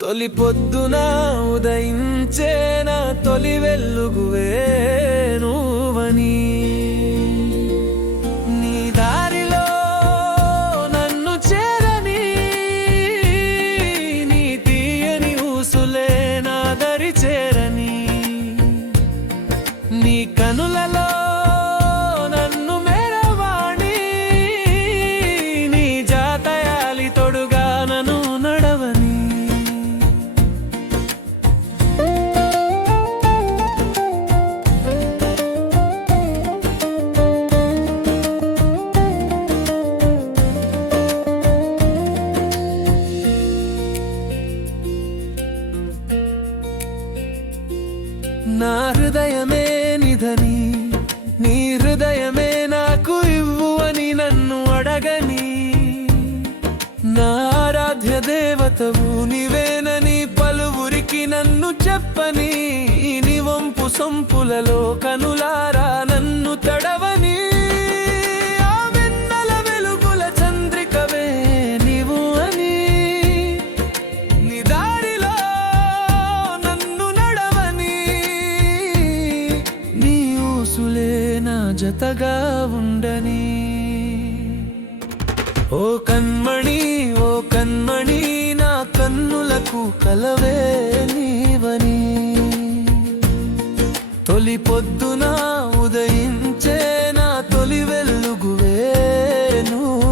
తొలి పొద్దున ఉదయించే నా తొలి వెలుగువే నువ్వని, నీ దారిలో నన్ను చేరని, నీ తీయని ఊసులే నా దరి చేరని, నీ కనులలో నన్ను మెరవాణి, నీ జాతయాలి తొడుగా నన్ను నడవని. నా హృదయమే నిధని, నీ హృదయమే నాకు ఇవ్వువని నన్ను అడగని, నా ఆరాధ్య దేవతవు నీవేనని పలువురికి నన్ను చెప్పని, నీ వంపు సొంపులలో కనులారా నన్ను తడవని, ఆ వెన్నెల వెలుగుల చంద్రికవే నీవు అని, నీ దారిలో నన్ను నడవని, నీ ఊసులే నా జతగా ఉండని. ఓ కన్మణి, ఓ కన్మణి, నా కన్నులకు కలవే నీవని, తొలి పొద్దున